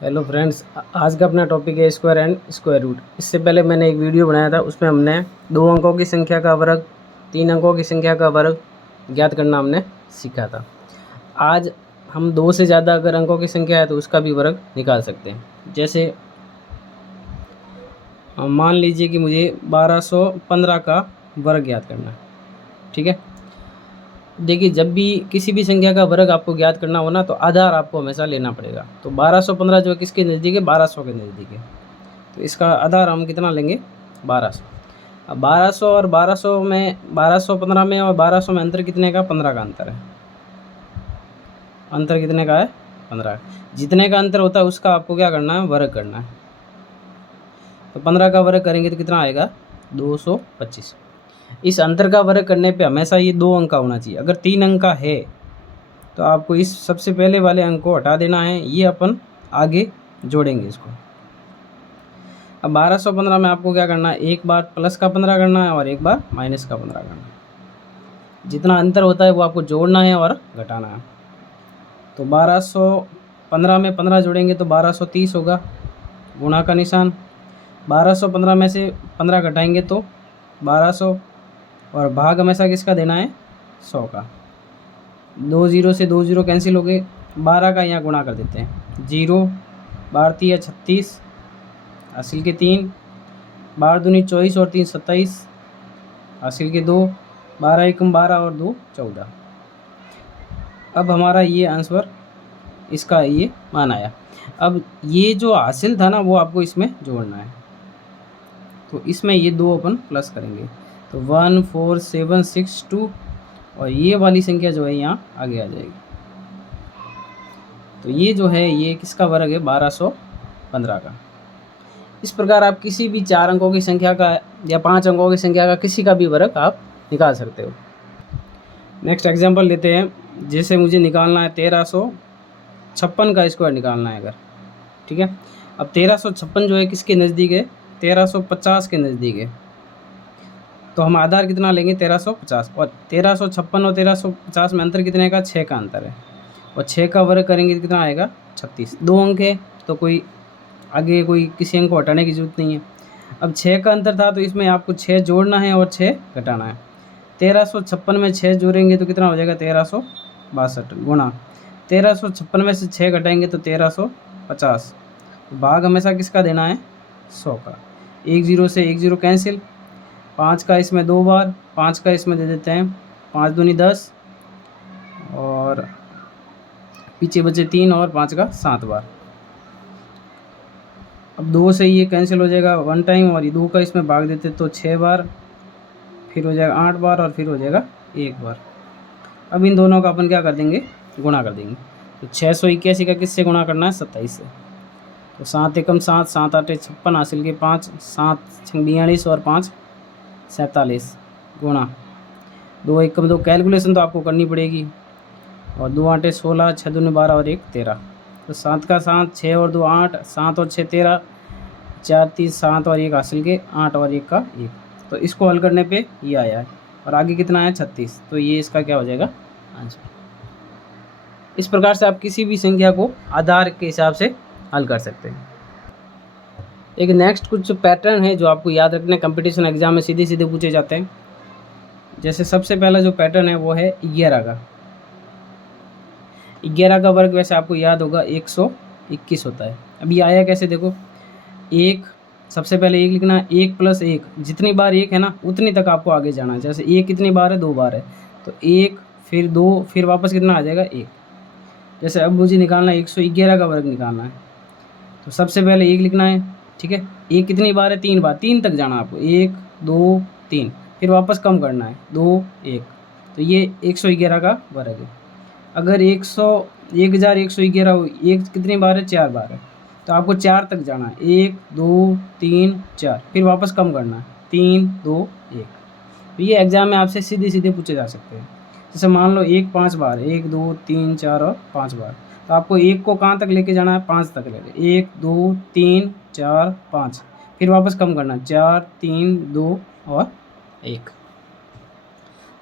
Hello friends, आज का अपना टॉपिक है स्क्वायर एंड स्क्वायर रूट। इससे पहले मैंने एक वीडियो बनाया था, उसमें हमने 2 अंकों की संख्या का वर्ग, 3 अंकों की संख्या का वर्ग ज्ञात करना हमने सीखा था। आज हम 2 से ज़्यादा अगर अंकों की संख्या है तो उसका भी वर्ग निकाल सकते हैं। जैसे मान लीजिए कि मुझे 1215 का वर्ग ज्ञात करना है। ठीक है, देखिए जब भी किसी भी संख्या का वर्ग आपको ज्ञात करना हो ना, तो आधार आपको हमेशा लेना पड़ेगा। तो 1215 जो है किसके नज़दीक है? 1200 के नज़दीक है। तो इसका आधार हम कितना लेंगे? 1200। अब 1200 और 1200 में, 1215 में और 1200 में अंतर कितने का? 15 का अंतर है। अंतर कितने का है? 15। जितने का अंतर होता है उसका आपको क्या करना है? वर्ग करना है। तो 15 का वर्ग करेंगे तो कितना आएगा? 225। इस अंतर का वर्ग करने पे हमेशा ये 2 अंक का होना चाहिए। अगर 3 अंक का है तो आपको इस सबसे पहले वाले अंक को हटा देना है, ये अपन आगे जोड़ेंगे इसको। अब 1215 में आपको क्या करना है? एक बार प्लस का 15 करना है और एक बार माइनस का 15 करना है। जितना अंतर होता है वो आपको जोड़ना है और घटाना है। तो 1215 में 15 जोड़ेंगे तो 1230 होगा, गुणा का निशान। 1215 में से 15 घटाएंगे तो 1200, और भाग हमेशा किसका देना है? 100 का। 2 जीरो से 2 जीरो कैंसिल हो गए, 12 का यहाँ गुणा कर देते हैं। 0 12 36, हासिल के 3, 12 दूनी 24 और 3 27, हासिल के 2, 12 एकम 12 और 2 14। अब हमारा ये आंसर, इसका ये मान आया। अब ये जो हासिल था ना वो आपको इसमें जोड़ना है। तो इसमें ये 2 अपन प्लस करेंगे तो 14762, और ये वाली संख्या जो है यहाँ आगे आ जाएगी। तो ये जो है ये किसका वर्ग है? 1215 का। इस प्रकार आप किसी भी 4 अंकों की संख्या का या 5 अंकों की संख्या का किसी का भी वर्ग आप निकाल सकते हो। नेक्स्ट एग्जांपल लेते हैं। जैसे मुझे निकालना है 1356 का स्क्वायर निकालना है अगर, ठीक है। अब 1356 जो है किसके नज़दीक है? 1350 के नज़दीक है। तो हम आधार कितना लेंगे? 1350। और 1356 और 1350 में अंतर कितने का? 6 का अंतर है। और 6 का वर्ग करेंगे तो कितना आएगा? 36। 2 अंक है तो कोई आगे कोई किसी अंक को हटाने की ज़रूरत नहीं है। अब 6 का अंतर था तो इसमें आपको 6 जोड़ना है और 6 घटाना है। 1356 में 6 जोड़ेंगे तो कितना हो जाएगा? 1362, गुणा 1356 में से 6 घटाएंगे तो 1350। भाग हमेशा किसका देना है? 100 का। 1 जीरो से 1 जीरो कैंसिल, 5 का इसमें 2 बार, 5 का इसमें दे देते हैं। 5 दूनी 10, और पीछे बचे 3 और 5 का 7 बार। अब 2 से ये कैंसिल हो जाएगा 1 टाइम, और ये 2 का इसमें भाग देते तो 6 बार, फिर हो जाएगा 8 बार, और फिर हो जाएगा 1 बार। अब इन दोनों का अपन क्या कर देंगे? गुणा कर देंगे। तो 681 का किससे गुणा करना है? 27 से। तो 7 एकम 7, 7 आठे 56, हासिल के 5, 7 छंग 42 और 5 47, गुणा 2 एकम 2। कैलकुलेशन तो आपको करनी पड़ेगी। और 2 आठे 16, 6 दूनी 12 और 1 13। तो 7 का 7, 6 और 2 8, 7 और 6 13, 4 3 7 और 1 हासिल के 8 और 1 का 1। तो इसको हल करने पे ये आया है, और आगे कितना है? 36। तो ये इसका क्या हो जाएगा? आंसर। इस प्रकार से आप किसी भी संख्या को आधार के हिसाब से हल कर सकते हैं। एक नेक्स्ट कुछ पैटर्न है जो आपको याद रखना है, कंपटीशन एग्जाम में सीधे सीधे पूछे जाते हैं। जैसे सबसे पहला जो पैटर्न है वो है 11 का। 11 का वर्ग वैसे आपको याद होगा 121 होता है। अब ये आया कैसे? देखो, एक, सबसे पहले 1 लिखना है। 1 प्लस 1, जितनी बार 1 है ना उतनी तक आपको आगे जाना है। जैसे 1 कितनी बार है? 2 बार है, तो 1 फिर 2 फिर वापस कितना आ जाएगा? 1। जैसे अब मुझे निकालना है 111 का वर्ग निकालना है, तो सबसे पहले 1 लिखना है, ठीक है। 1 कितनी बार है? 3 बार, 3 तक जाना आपको। 1 2 3, फिर वापस कम करना है 2 1। तो ये 111 का वर्ग है। अगर 1111 हो, 1 कितनी बार है? 4 बार है, तो आपको 4 तक जाना है। 1 2 3 4, फिर वापस कम करना है 3 2 1। तो ये एग्जाम में आपसे सीधे सीधे पूछे जा सकते हैं। जैसे मान लो 1 5 बार, 1 2 3 4 और 5 बार, तो आपको 1 को कहाँ तक लेके जाना है? 5 तक लेके। 1 2 3 4 5, फिर वापस कम करना है 4 3 2 और 1।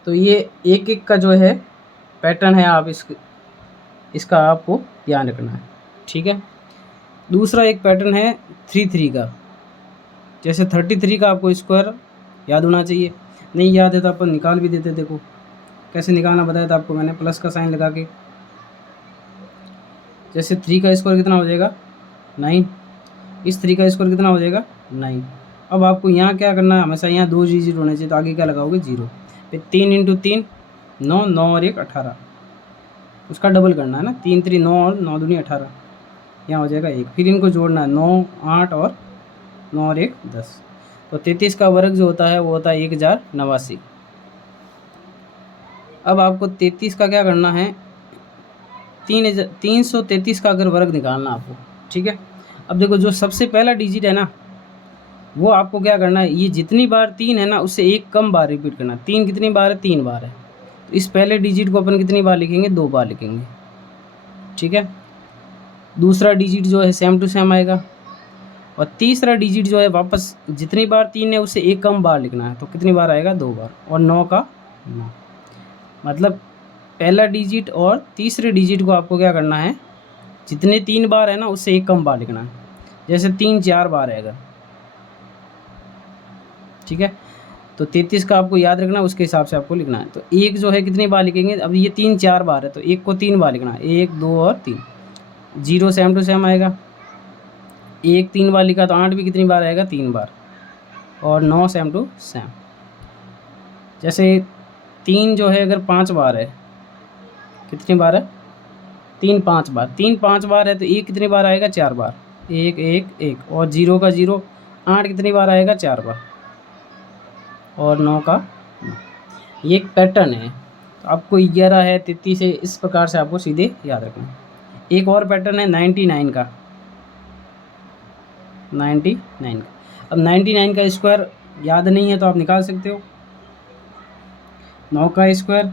तो ये एक एक का जो है पैटर्न है, आप इसका आपको ध्यान रखना है, ठीक है। दूसरा एक पैटर्न है 3 का। जैसे 33 का आपको स्क्वायर याद होना चाहिए, नहीं याद है तो अपन निकाल भी देते। देखो कैसे निकालना बताया था आपको मैंने, प्लस का साइन लगा के। जैसे 3 का स्क्वायर कितना हो जाएगा 9, इस 3 का स्क्वायर कितना हो जाएगा 9। अब आपको यहाँ क्या करना है, हमेशा यहाँ 2 डिजिट होने चाहिए, तो आगे क्या लगाओगे 0। फिर 3 इंटू 3 9, 9 और 1 18, उसका डबल करना है ना, 3 3 9 और 9 दूनी 18, यहाँ हो जाएगा 1। फिर इनको जोड़ना है 9 8 और 9 और 1 10। तो 33 का वर्ग जो होता है वो होता है 1089। अब आपको 33 का क्या करना है, 333 का अगर वर्ग निकालना आपको, ठीक है। अब देखो जो सबसे पहला डिजिट है ना, वो आपको क्या करना है, ये जितनी बार 3 है ना उससे एक कम बार रिपीट करना है। 3 कितनी बार है, 3 बार है, तो इस पहले डिजिट को अपन कितनी बार लिखेंगे, 2 बार लिखेंगे, ठीक है। दूसरा डिजिट जो है सेम टू सेम आएगा, और तीसरा डिजिट जो है वापस जितनी बार 3 है उससे एक कम बार लिखना है, तो कितनी बार आएगा, 2 बार। और 9 का 9, मतलब पहला डिजिट और तीसरे डिजिट को आपको क्या करना है, जितने 3 बार है ना उससे एक कम बार लिखना है। जैसे 3 4 बार आएगा, ठीक है। तो 33 का आपको याद रखना, उसके हिसाब से आपको लिखना है। तो एक जो है कितनी बार लिखेंगे, अब ये 3 4 बार है तो एक को 3 बार लिखना है, 1 2 और 3। 0 सेम टू सेम आएगा, 1 3 बार लिखा तो 8 भी कितनी बार आएगा, 3 बार। और 9 सेम टू सेम। जैसे 3 जो है अगर 5 बार है, कितनी बार है, 3 5 बार, 3 5 बार है तो 1 कितनी बार आएगा, 4 बार, 1 1 1। और 0 का 0, 8 कितनी बार आएगा, 4 बार। और 9 का 9। ये एक पैटर्न है, तो आपको 11 है 33 है, इस प्रकार से आपको सीधे याद रखना है। एक और पैटर्न है 99 का, 99 का। अब 99 का स्क्वायर याद नहीं है तो आप निकाल सकते हो। 9 का स्क्वायर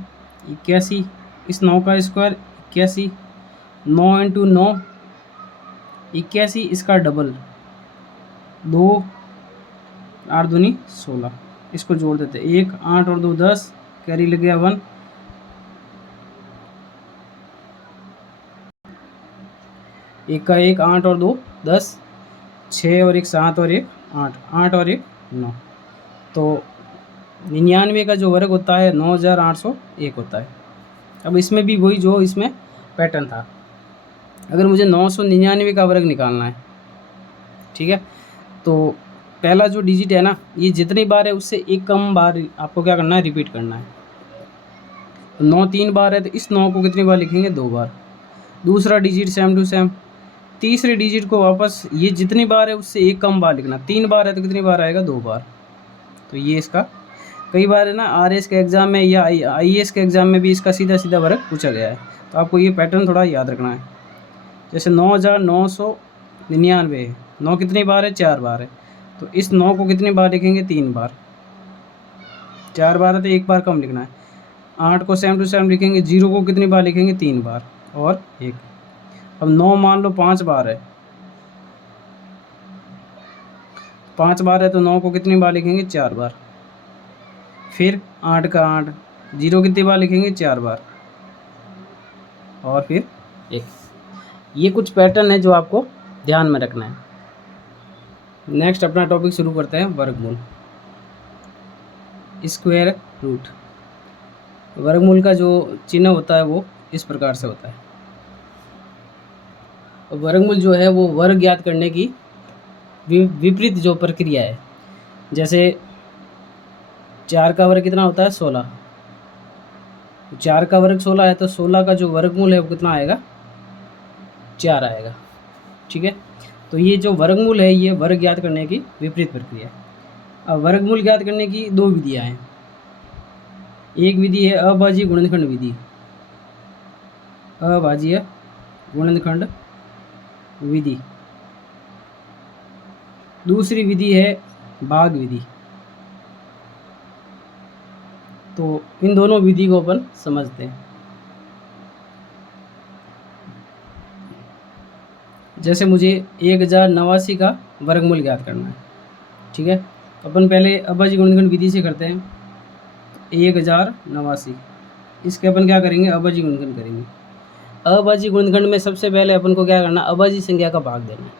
81, इस 9 का स्क्वायर 81, 9 इंटू 9 81, इसका डबल 2 8 दूनी 16, इसको जोड़ देते 1 8 और 2 10, कैरी लग गया 1। एक का 1 8 और 2 10, 6 और 1 7 और 1 8, 8 और 1 9। तो 99 का जो वर्ग होता है 9801 होता है। अब इसमें भी वही जो इसमें पैटर्न था, अगर मुझे 999 का वर्ग निकालना है, ठीक है, तो पहला जो डिजिट है ना, ये जितनी बार है उससे एक कम बार आपको क्या करना है, रिपीट करना है। तो 9 3 बार है तो इस 9 को कितनी बार लिखेंगे, 2 बार। दूसरा डिजिट सेम टू सेम। तीसरे डिजिट को वापस ये जितनी बार है उससे एक कम बार लिखना, 3 बार है तो कितनी बार आएगा, 2 बार। तो ये इसका कई बार है ना RS के एग्ज़ाम में या IAS के एग्ज़ाम में भी इसका सीधा सीधा वर्ग पूछा गया है, तो आपको ये पैटर्न थोड़ा याद रखना है। जैसे 9999 है, 9 कितनी बार है, 4 बार है, तो इस 9 को कितनी बार लिखेंगे, 3 बार। 4 बार है तो एक बार कम लिखना है। 8 को सेम टू सेम लिखेंगे, 0 को कितनी बार लिखेंगे, 3 बार और 1। अब 9 मान लो 5 बार है, 5 बार है तो 9 को कितनी बार लिखेंगे, 4 बार। फिर 8 का 8, 0 कितनी बार लिखेंगे, 4 बार और फिर 1। ये कुछ पैटर्न है जो आपको ध्यान में रखना है। नेक्स्ट अपना टॉपिक शुरू करते हैं, वर्गमूल, स्क्वायर रूट। वर्गमूल का जो चिन्ह होता है वो इस प्रकार से होता है। वर्गमूल जो है वो वर्ग ज्ञात करने की विपरीत जो प्रक्रिया है। जैसे 4 का वर्ग कितना होता है, 16। 4 का वर्ग 16 है तो 16 का जो वर्गमूल है वो कितना आएगा, 4 आएगा, ठीक है। तो ये जो वर्गमूल है ये वर्ग ज्ञात करने की विपरीत प्रक्रिया है। अब वर्गमूल ज्ञात करने की 2 विधियाँ हैं। एक विधि है अभाज्य गुणनखंड विधि, अभाज्य गुणनखंड विधि। दूसरी विधि है भाग विधि। तो इन दोनों विधि को अपन समझते हैं। जैसे मुझे 1089 का वर्गमूल ज्ञात करना है, ठीक है, अपन पहले अभाज्य गुणनखंड विधि से करते हैं। 1089 इसके अपन क्या करेंगे, अभाज्य गुणनखंड करेंगे। अभाज्य गुणनखंड में सबसे पहले अपन को क्या करना, अभाज्य संख्या का भाग देना है।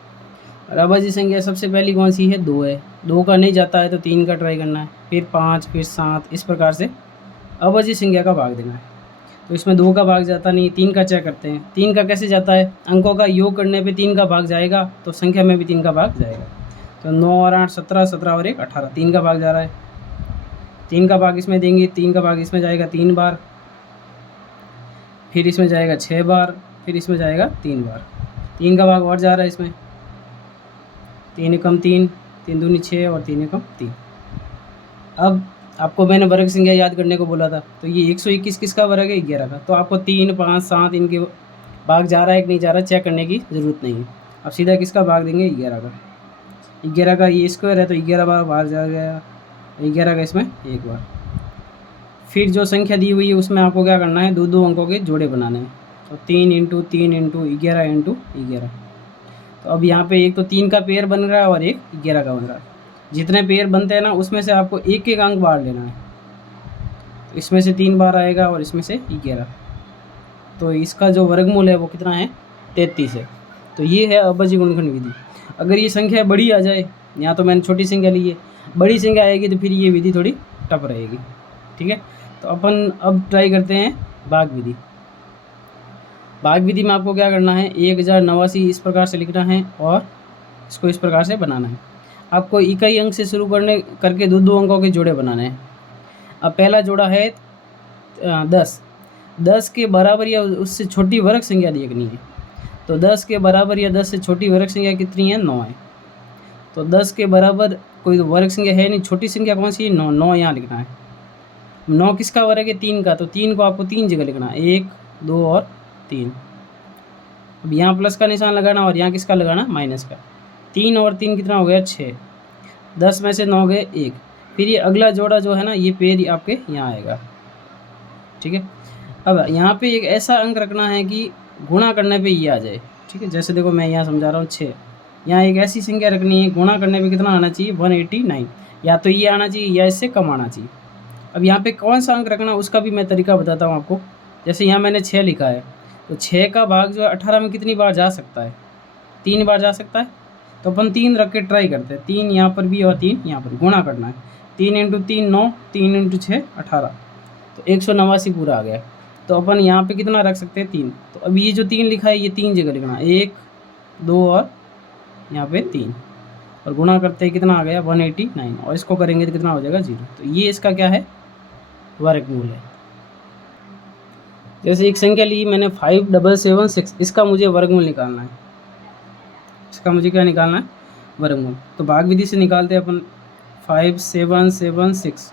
और अभाज्य संख्या सबसे पहली कौन सी है, 2 है। 2 का नहीं जाता है तो 3 का ट्राई करना है, फिर 5, फिर 7, इस प्रकार से अभाज्य संख्या का भाग देना है। तो इसमें 2 का भाग जाता नहीं, 3 का चेक करते हैं। 3 का कैसे जाता है, अंकों का योग करने पे 3 का भाग जाएगा तो संख्या में भी 3 का भाग जाएगा। तो 9 और 8 17, 17 और 1 18, 3 का भाग जा रहा है। 3 का भाग इसमें देंगे, 3 का भाग इसमें जाएगा 3 बार, फिर इसमें जाएगा 6 बार, फिर इसमें जाएगा 3 बार। 3 का भाग और जा रहा है इसमें, 3 एकम 3, 3 दूनी 6 और 3 एकम 3। अब आपको मैंने वर्ग संख्या याद करने को बोला था, तो ये 121 किसका वर्ग है, 11 का। तो आपको 3, 5, 7 इनके भाग जा रहा है कि नहीं जा रहा चेक करने की ज़रूरत नहीं है। अब सीधा किसका भाग देंगे, 11 का। 11 का ये स्क्वायर है तो 11 बार बाहर जा गया, 11 का इसमें 1 बार। फिर जो संख्या दी हुई है उसमें आपको क्या करना है, 2 अंकों के जोड़े बनाने हैं। तो 3 × 3 × 11 × 11। तो अब यहाँ पे एक तो 3 का पेयर बन रहा है और एक 11 का बन रहा है। जितने पेयर बनते हैं ना उसमें से आपको एक एक अंक बाहर लेना है। तो इसमें से 3 बार आएगा और इसमें से 11। तो इसका जो वर्गमूल है वो कितना है, 33 है। तो ये है अभाज्य गुणनखंड विधि। अगर ये संख्या बड़ी आ जाए, यहाँ तो मैंने छोटी संख्या ली है, बड़ी संख्या आएगी तो फिर ये विधि थोड़ी टफ रहेगी। ठीक है, तो अपन अब ट्राई करते हैं भाग विधि। भाग विधि में आपको क्या करना है, 1089 इस प्रकार से लिखना है और इसको इस प्रकार से बनाना है। आपको इकाई अंक से शुरू करके 2 अंकों के जोड़े बनाने हैं। अब पहला जोड़ा है 10। 10 के बराबर या उससे छोटी वर्ग संख्या देखनी है। तो 10 के बराबर या 10 से छोटी वर्ग संख्या कितनी है, 9 है। तो 10 के बराबर कोई वर्ग संख्या है नहीं, छोटी संख्या कौन सी है, 9। 9 यहाँ लिखना है। 9 किसका वर्ग है, 3 का। तो 3 को आपको 3 जगह लिखना है, 1, 2 और 3। अब यहाँ प्लस का निशान लगाना और यहाँ किसका लगाना, माइनस का। 3 और 3 कितना हो गया, 6। 10 में से 9 गए 1। फिर ये अगला जोड़ा जो है ना, ये पेड़ आपके यहाँ आएगा। ठीक है, अब यहाँ पे एक ऐसा अंक रखना है कि गुणा करने पे ये आ जाए। ठीक है, जैसे देखो मैं यहाँ समझा रहा हूँ 6। यहाँ एक ऐसी संख्या रखनी है, गुणा करने पे कितना आना चाहिए, 189। या तो ये आना चाहिए या इससे कम आना चाहिए। अब यहाँ पे कौन सा अंक रखना उसका भी मैं तरीका बताता हूँ आपको। जैसे यहाँ मैंने 6 लिखा है, तो 6 का भाग जो है 18 में कितनी बार जा सकता है, 3 बार जा सकता है। तो अपन 3 रख के ट्राई करते हैं, 3 यहाँ पर भी और 3 यहाँ पर, गुणा करना है। 3 × 3 9, 3 × 6 18, तो 189 पूरा आ गया। तो अपन यहाँ पे कितना रख सकते हैं, 3। तो अब ये जो 3 लिखा है ये 3 जगह लिखना है, 1, 2 और यहाँ पे 3, और गुणा करते हैं कितना आ गया, 189। और इसको करेंगे तो कितना हो जाएगा, 0। तो ये इसका क्या है, वर्गमूल है। जैसे एक संख्या ली मैंने 5776, इसका मुझे वर्गमूल निकालना है। इसका मुझे क्या निकालना है, वर्गमूल। तो भाग विधि से निकालते हैं अपन 5776।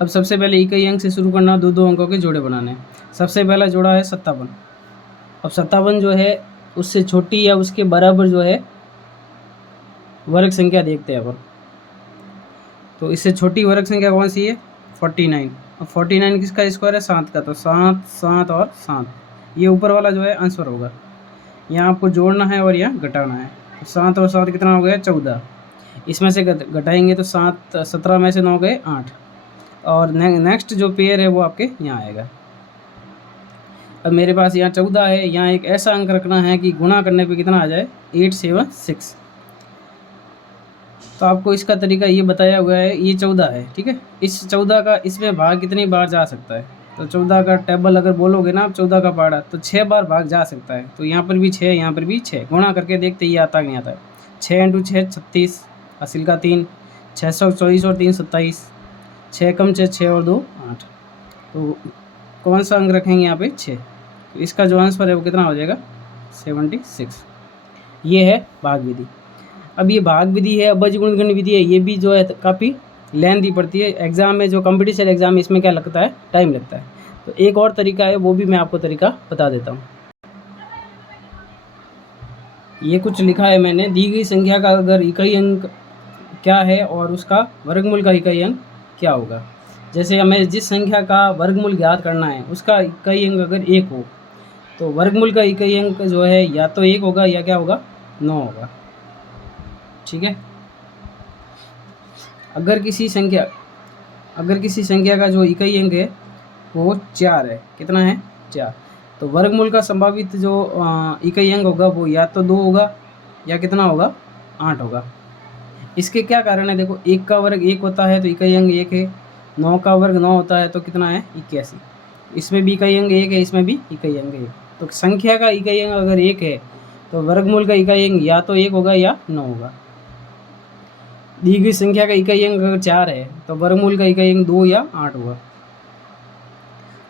अब सबसे पहले इकाई अंक से शुरू करना, 2 अंकों के जोड़े बनाने हैं। सबसे पहला जोड़ा है 57। अब 57 जो है उससे छोटी या उसके बराबर जो है वर्ग संख्या देखते हैं अपन। तो इससे छोटी वर्ग संख्या कौन सी है, 49। अब 49 किसका स्क्वायर है, 7 का। तो 7, 7 और 7, ये ऊपर वाला जो है आंसर होगा। यहाँ आपको जोड़ना है और यहाँ घटाना है। तो 7 और 7 कितना हो गया, 14। इसमें से घटाएंगे तो 7, 17 में से 9 गए 8। और नेक्स्ट जो पेयर है वो आपके यहाँ आएगा। अब मेरे पास यहाँ 14 है, यहाँ एक ऐसा अंक रखना है कि गुणा करने पे कितना आ जाए, 876। तो आपको इसका तरीका ये बताया हुआ है, ये 14 है। ठीक है, इस 14 का इसमें भाग कितनी बार जा सकता है। तो 14 का टेबल अगर बोलोगे ना आप, 14 का पाड़ा, तो 6 बार भाग जा सकता है। तो यहाँ पर भी 6, यहाँ पर भी 6, गुणा करके देखते ये आता नहीं आता है। 6 × 6 36, हासिल का 3, 624 और 3 27, 6 कम 6, 6 और 2 8। तो कौन सा अंक रखेंगे यहाँ पे, 6। तो इसका जो आंसर है वो कितना हो जाएगा, 76। ये है भाग विधि। अब ये भाग विधि है, अभाज्य गुणनखंड विधि है, ये भी जो है काफ़ी लेंथी पड़ती है। एग्ज़ाम में जो कंपटीशन एग्ज़ाम है इसमें क्या लगता है, टाइम लगता है। तो एक और तरीका है, वो भी मैं आपको तरीका बता देता हूँ। ये कुछ लिखा है मैंने, दी गई संख्या का अगर इकाई अंक क्या है और उसका वर्गमूल का इकाई अंक क्या होगा। जैसे हमें जिस संख्या का वर्गमूल ज्ञात करना है उसका इकाई अंक अगर 1 हो, तो वर्गमूल का इकाई अंक जो है या तो 1 होगा या क्या होगा, 9 होगा। ठीक है, अगर किसी संख्या का जो इकाई अंक है वो 4 है, कितना है, 4, तो वर्गमूल का संभावित जो इकाई अंक होगा वो या तो 2 होगा या कितना होगा 8 होगा। इसके क्या कारण है, देखो 1 का वर्ग 1 होता है तो इकाई अंक 1 है, 9 का वर्ग 9 होता है तो कितना है 81। इसमें भी इकाई अंक 1 है, इसमें भी इकाई अंक 1। तो संख्या का इकाई अंक अगर 1 है तो वर्गमूल का इकाई अंक या तो 1 होगा या 9 होगा। दी गई संख्या का इकाई अंक अगर 4 है तो वर्गमूल का इकाई अंक 2 या 8 होगा।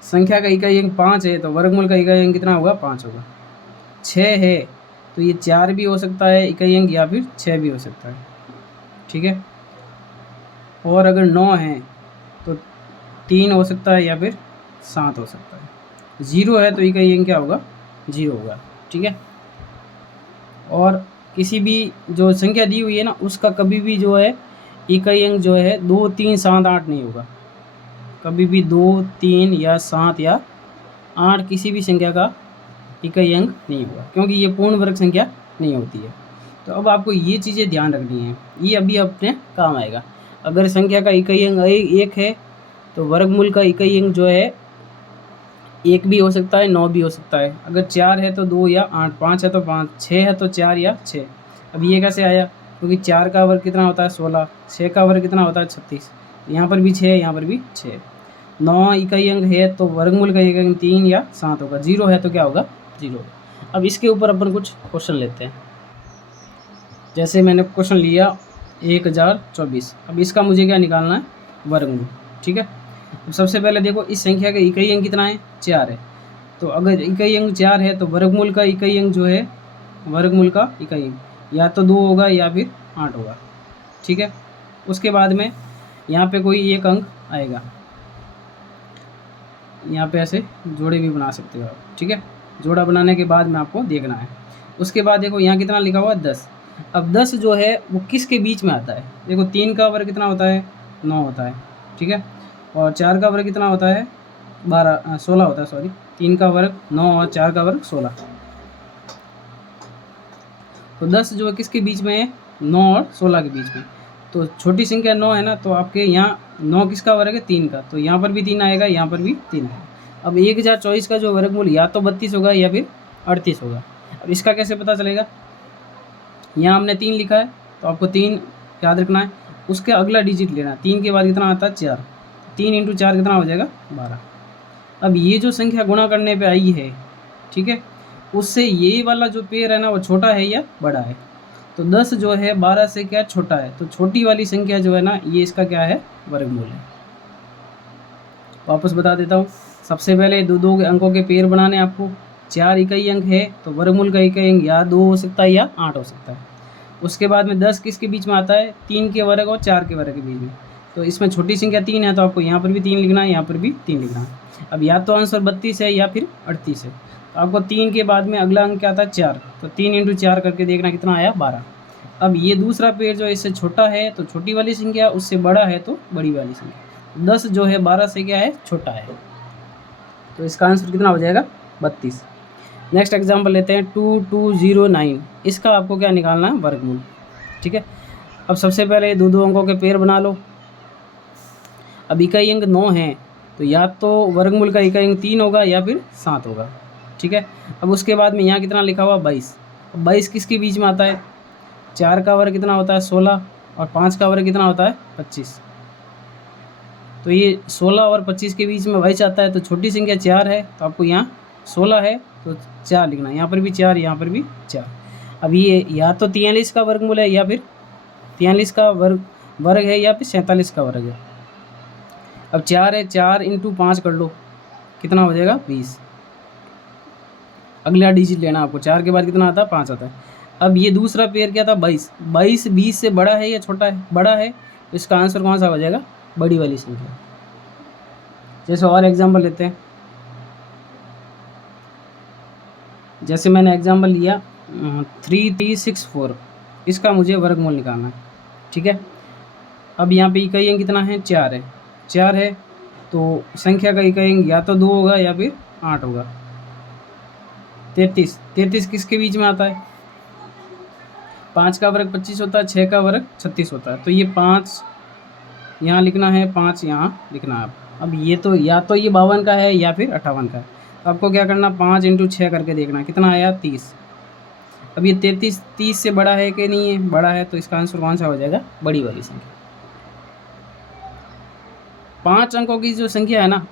संख्या का इकाई अंक 5 है तो वर्गमूल का इकाई अंक कितना होगा 5 होगा। 6 है तो ये 4 भी हो सकता है इकाई अंक या फिर 6 भी हो सकता है, ठीक है। और अगर 9 है तो 3 हो सकता है या फिर 7 हो सकता है। 0 है तो इकाई अंक क्या होगा 0 होगा, ठीक है। और किसी भी जो संख्या दी हुई है ना उसका कभी भी जो है इकाई अंक जो है 2, 3, 7, 8 नहीं होगा। कभी भी 2, 3 या 7 या 8 किसी भी संख्या का इकाई अंक नहीं होगा, क्योंकि ये पूर्ण वर्ग संख्या नहीं होती है। तो अब आपको ये चीज़ें ध्यान रखनी है, ये अभी अपने काम आएगा। अगर संख्या का इकाई अंक 1 है तो वर्गमूल का इकाई अंक जो है 1 भी हो सकता है, 9 भी हो सकता है। अगर 4 है तो 2 या 8, 5 है तो 5, 6 है तो 4 या 6। अब ये कैसे आया, क्योंकि 4 का वर्ग कितना होता है 16, 6 का वर्ग कितना होता है 36, यहाँ पर भी 6 है, यहाँ पर भी 6। 9 इकाई अंक है तो वर्गमूल का इकाई अंक 3 या 7 होगा। 0 है तो क्या होगा 0। अब इसके ऊपर अपन कुछ क्वेश्चन लेते हैं। जैसे मैंने क्वेश्चन लिया 1024, अब इसका मुझे क्या निकालना है वर्गमूल, ठीक है। अब सबसे पहले देखो इस संख्या का इकाई अंक कितना है 4 है, तो अगर इकाई अंक 4 है तो वर्गमूल का इकाई अंक जो है वर्गमूल का इकाई अंक या तो 2 होगा या फिर 8 होगा, ठीक है। उसके बाद में यहाँ पे कोई एक अंक आएगा, यहाँ पे ऐसे जोड़े भी बना सकते हो आप, ठीक है। जोड़ा बनाने के बाद में आपको देखना है। उसके बाद देखो यहाँ कितना लिखा हुआ है 10। अब 10 जो है वो किसके बीच में आता है, देखो 3 का वर्ग कितना होता है 9 होता है, ठीक है। और 4 का वर्ग कितना होता है 16 होता है, सॉरी 3 का वर्ग 9 और 4 का वर्ग 16। तो 10 जो है किसके बीच में है 9 और 16 के बीच में। तो छोटी संख्या 9 है ना, तो आपके यहाँ 9 किसका वर्ग है 3 का, तो यहाँ पर भी 3 आएगा, यहाँ पर भी 3 आएगा। अब 1024 का जो वर्गमूल या तो 32 होगा या फिर 38 होगा। अब इसका कैसे पता चलेगा, यहाँ हमने 3 लिखा है तो आपको 3 याद रखना है, उसके अगला डिजिट लेना। 3 के बाद कितना आता है 4, 3 × 4 कितना हो जाएगा 12। अब ये जो संख्या गुणा करने पे आई है, ठीक है, उससे ये वाला जो पेयर है ना वो छोटा है या बड़ा है। तो 10 जो है 12 से क्या छोटा है, तो छोटी वाली संख्या जो है ना ये इसका क्या है वर्गमूल है। वापस बता देता हूँ, सबसे पहले दो अंकों के पेयर बनाने आपको। 4 इकाई अंक है तो वर्गमूल का इकाई अंक या 2 हो सकता है या 8 हो सकता है। उसके बाद में 10 किसके बीच में आता है 3 के वर्ग और 4 के वर्ग के बीच में। तो इसमें छोटी संख्या 3 है तो आपको यहाँ पर भी 3 लिखना है, यहाँ पर भी 3 लिखना है। अब या तो आंसर 32 है या फिर 38 है। तो आपको 3 के बाद में अगला अंक क्या आता है 4, तो 3 × 4 करके देखना कितना आया 12। अब ये दूसरा पेड़ जो है इससे छोटा है तो छोटी वाली संख्या, उससे बड़ा है तो बड़ी वाली संख्या। 10 जो है 12 से क्या है छोटा है, तो इसका आंसर कितना हो जाएगा 32। नेक्स्ट एग्जाम्पल लेते हैं 2209। इसका आपको क्या निकालना है वर्गमूल, ठीक है। अब सबसे पहले दो अंकों के पेयर बना लो। अब इकाई अंक 9 है तो या तो वर्गमूल का इकाई अंक 3 होगा या फिर 7 होगा, ठीक है। अब उसके बाद में यहाँ कितना लिखा हुआ 22। 22 किसके बीच में आता है, 4 का वर्ग कितना होता है 16 और 5 का वर्ग कितना होता है 25। तो ये 16 और 25 के बीच में 22 आता है। तो छोटी संख्या 4 है तो आपको यहाँ 16 है तो 4 लिखना है, यहाँ पर भी 4, यहाँ पर भी 4। अब ये या तो 43 का वर्गमूल है या फिर 43 का वर्ग है या फिर 47 का वर्ग है। अब 4 है, 4 × 5 कर लो कितना हो जाएगा 20। अगला डिजिट लेना आपको, 4 के बाद कितना आता है 5 आता है। अब ये दूसरा पेयर क्या था 22। 22 20 से बड़ा है या छोटा है, बड़ा है, तो इसका आंसर कौन सा हो जाएगा बड़ी वाली संख्या। जैसे और एग्जांपल लेते हैं, जैसे मैंने एग्जांपल लिया 3364, इसका मुझे वर्गमूल निकालना है, ठीक है। अब यहाँ पे इकाई अंक कितना है 4 है, 4 है तो संख्या का इकाई अंक या तो 2 होगा या फिर 8 होगा। 33 किसके बीच में आता है, 5 का वर्ग 25 होता है, 6 का वर्ग 36 होता है। तो ये 5 यहाँ लिखना है, 5 यहाँ लिखना है। अब ये तो या तो ये 52 का है या फिर 58 का है। तो आपको क्या करना 5 × 6 करके देखना कितना आया 30। अब ये 33 30 से बड़ा है कि नहीं है, बड़ा है, तो इसका आंसर कौन सा हो जाएगा, बड़ी वाली संख्या। 5 अंकों की जो संख्या है ना,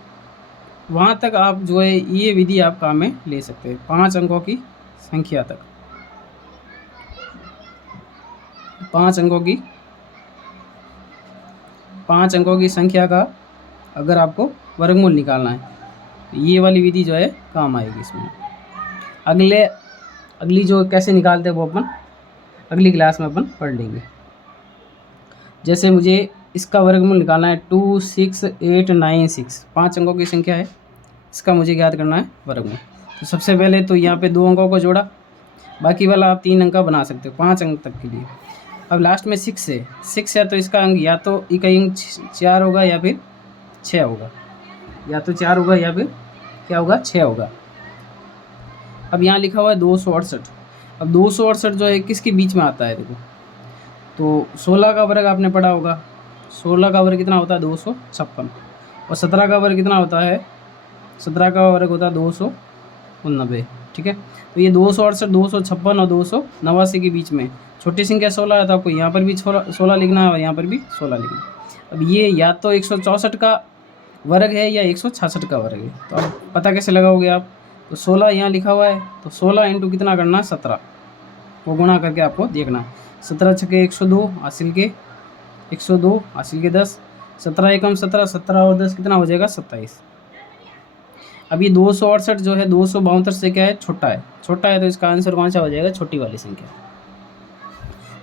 वहाँ तक आप जो है ये विधि आप काम में ले सकते हैं। 5 अंकों की संख्या तक, 5 अंकों की 5 अंकों की संख्या का अगर आपको वर्गमूल निकालना है, तो ये वाली विधि जो है काम आएगी इसमें। अगली जो कैसे निकालते हैं वो अपन अगली क्लास में अपन पढ़ लेंगे। जैसे मुझे इसका वर्गमूल निकालना है 26896, 5 अंकों की संख्या है, इसका मुझे याद करना है वर्गमूल। तो सबसे पहले तो यहाँ पे 2 अंकों को जोड़ा, बाकी वाला आप 3 अंक का बना सकते हो 5 अंक तक के लिए। अब लास्ट में 6 है तो इसका अंक या तो इकाई अंक 4 होगा या फिर 6 होगा, या तो 4 होगा या फिर क्या होगा, 6 होगा। अब यहाँ लिखा हुआ है 268। अब 268 जो है किसके बीच में आता है, देखो तो 16 का वर्ग आपने पढ़ा होगा, 16 का वर्ग कितना होता है 256, और 17 का वर्ग कितना होता है, 17 का वर्ग होता है 289, ठीक है। तो ये 268, 256 और 289 के बीच में छोटी संख्या 16 है, तो आपको यहाँ पर भी 16 लिखना है और यहाँ पर भी 16 लिखना है। अब ये या तो 164 का वर्ग है या 166 का वर्ग है, तो अब पता कैसे लगाओगे आप, तो 16 यहाँ लिखा हुआ है, तो 16 इंटू कितना करना है 17, वो गुणा करके आपको देखना। 17 छके 102, हासिल के 102, हासिल के 10, 17 एकम 17, 17 और 10 कितना हो जाएगा 27। अब ये 268 जो है 272 से क्या है, छोटा है, तो इसका आंसर कौन सा हो जाएगा, छोटी वाली संख्या।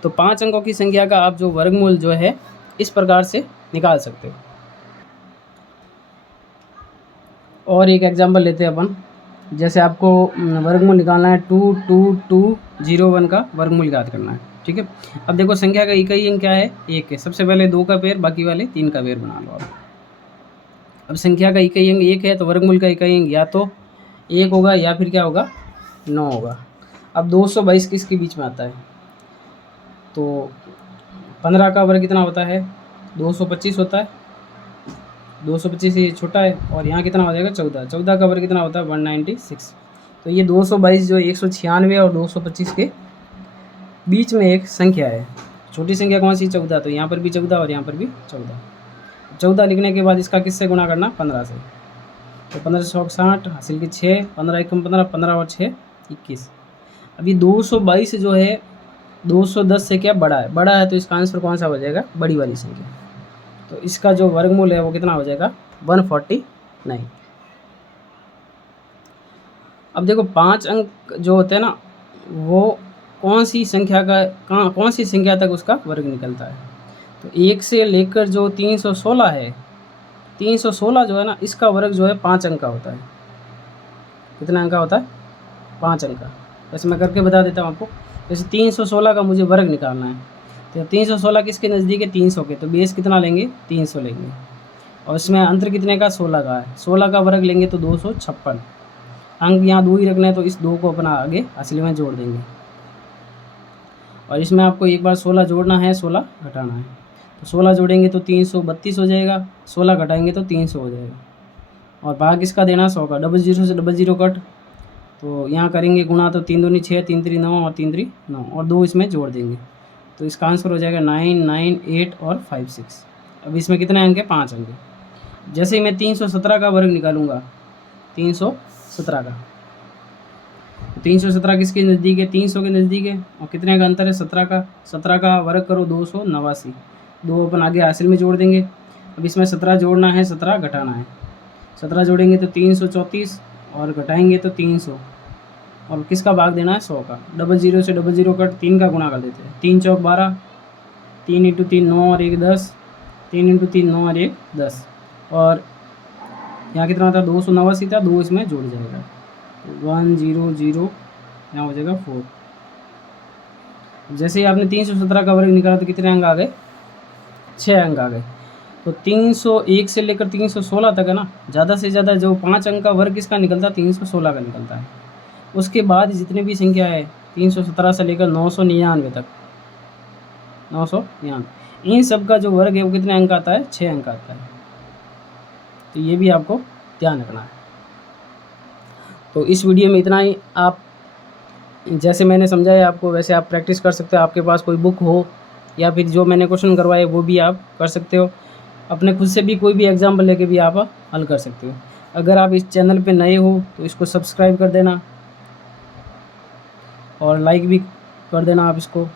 तो 5 अंकों की संख्या का आप जो वर्गमूल जो है इस प्रकार से निकाल सकते हो। और एक एग्जांपल लेते हैं अपन, जैसे आपको वर्गमूल निकालना है 22201 का वर्गमूल याद करना है, ठीक है। अब देखो संख्या का इकाई अंक क्या है, 1 है, सबसे पहले 2 का पेड़, बाकी वाले 3 का पेड़ बना लो आप। अब संख्या का इकाई अंक 1 है तो वर्गमूल का इकाई अंक या तो 1 होगा या फिर क्या होगा 9 होगा। अब 222 किसके बीच में आता है, तो 15 का वर्ग कितना होता है 225 होता है, 225 से ये छोटा है, और यहाँ कितना हो जाएगा 14, 14 का वर्ग कितना होता है 196। तो ये 222 जो 196 और 225 के बीच में एक संख्या है, छोटी संख्या कौन सी 14, तो यहाँ पर भी 14 और यहाँ पर भी 14। 14 लिखने के बाद इसका किससे गुणा करना, 15 से, तो 15 से 60, हासिल के 6, 15 एकम 15, 15 और 6 21। अभी 222 जो है 210 से क्या बड़ा है, तो इसका आंसर कौन सा हो जाएगा, बड़ी वाली संख्या। तो इसका जो वर्गमूल है वो कितना हो जाएगा 149। अब देखो 5 अंक जो होते हैं ना, वो कौन सी संख्या तक उसका वर्ग निकलता है, तो 1 से लेकर जो 316 है, 316 जो है ना, इसका वर्ग जो है 5 अंक का होता है। कितना अंक का होता है, 5 अंक का। वैसे मैं करके बता देता हूँ आपको। जैसे 316 का मुझे वर्ग निकालना है, तो 316 किसके नज़दीक है, 300 के, तो बेस कितना लेंगे 300 लेंगे, और इसमें अंतर कितने का 16 का है, 16 का वर्ग लेंगे तो 256। अंक यहाँ 2 ही रखना है, तो इस 2 को अपना आगे हासिल में जोड़ देंगे, और इसमें आपको एक बार 16 जोड़ना है, 16 घटाना है, तो 16 जोड़ेंगे तो 332 हो जाएगा, 16 घटाएंगे तो 300 हो जाएगा, और भाग इसका देना 100 का, 00 से 00 कट, तो यहाँ करेंगे गुणा, तो 3 दूनी 6, 3 3 9 और 3 3 9, और 2 इसमें जोड़ देंगे, तो इसका आंसर हो जाएगा 9 9 8 और 5 6। अब इसमें कितने अंक है, 5 अंक। जैसे ही मैं 317 का वर्ग निकालूंगा, 317 का, 317 किसके नज़दीक है, 300 के नज़दीक है, और कितने का अंतर है 17 का, 17 का वर्ग करो 289, 2 अपन आगे हासिल में जोड़ देंगे। अब इसमें 17 जोड़ना है, 17 घटाना है, 17 जोड़ेंगे तो 334 और घटाएंगे तो 300, और किसका भाग देना है 100 का, 00 से 00 कट, 3 का गुणा कर देते हैं, 3 चौक 12, 3 इंटू 3 9 और 1 10, 3 इंटू 3 9 और 1 10, और यहाँ कितना था 289 था, 2 इसमें जोड़ जाएगा, 100 यहाँ हो जाएगा 4। जैसे ही आपने 317 का वर्ग निकाला तो कितने अंक आ गए, 6 अंक आ गए। तो 301 से लेकर 316 तक है ना, ज़्यादा से ज़्यादा जो 5 अंक का वर्ग किसका निकलता है, 316 का निकलता है। उसके बाद जितनी भी संख्या है 317 से लेकर 999 तक, 999, इन सब का जो वर्ग है वो कितने अंक आता है, 6 अंक आता है। तो ये भी आपको ध्यान रखना है। तो इस वीडियो में इतना ही। आप जैसे मैंने समझाया आपको वैसे आप प्रैक्टिस कर सकते हो। आपके पास कोई बुक हो या फिर जो मैंने क्वेश्चन करवाए वो भी आप कर सकते हो। अपने खुद से भी कोई भी एग्जाम्पल लेके भी आप हल कर सकते हो। अगर आप इस चैनल पे नए हो तो इसको सब्सक्राइब कर देना और लाइक भी कर देना आप इसको,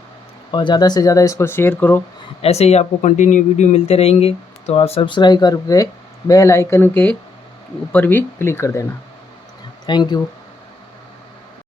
और ज़्यादा से ज़्यादा इसको शेयर करो। ऐसे ही आपको कंटिन्यू वीडियो मिलते रहेंगे, तो आप सब्सक्राइब करके बेल आइकन के ऊपर भी क्लिक कर देना। Thank you.